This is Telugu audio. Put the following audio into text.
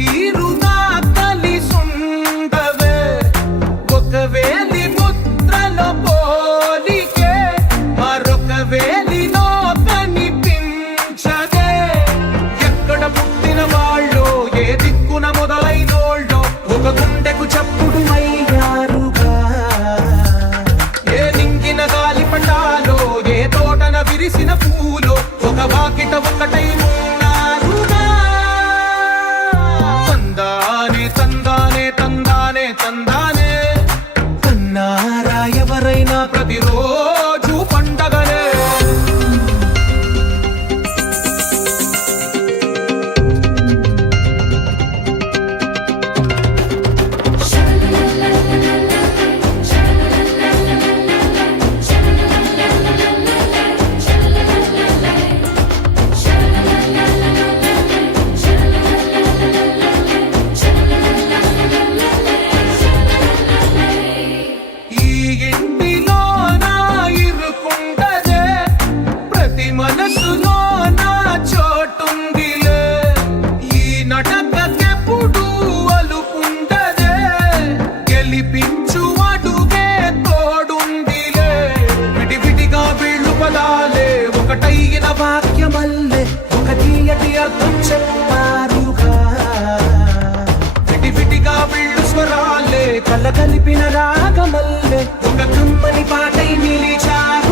తీరుగా కలిసుండవే ఒక వేలి ముద్రలో పోలికే మరొక వేలిలో కనిపించదే ఎక్కడ పుట్టిన వాళ్ళు ఏ దిక్కున మొదలైనోళ్ళో ఒక గుండెకు చప్పుడు అయ్యారుగా ఏ నింగిన గాలి పండాలో ఏ తోటన విరిసిన పూలో ఒక వాకిట ఒకటై ఉన్నారుగా తందానే తందానే తందానే తందానే కన్నారా ఎవరైనా ప్రతిరోజు పండగనే ఈ ఇంటిలో నా ఇరుకుండదే ప్రతి మనసులో నా చోటుందిలే ఈ నటకెప్పుడు అలుకుండదే గెలిపించు అడుగే తోడుందిలే విడివిడిగా వీళ్ళు పదాలే ఒకటైన వాక్యమల్లే ఒక తీయటి అర్థం చెప్పారుగా విడివిడిగా వీళ్ళు స్వరాలే కలగలిపిన రాగమల్లే ఒక కమ్మని పాటై నిలిచారు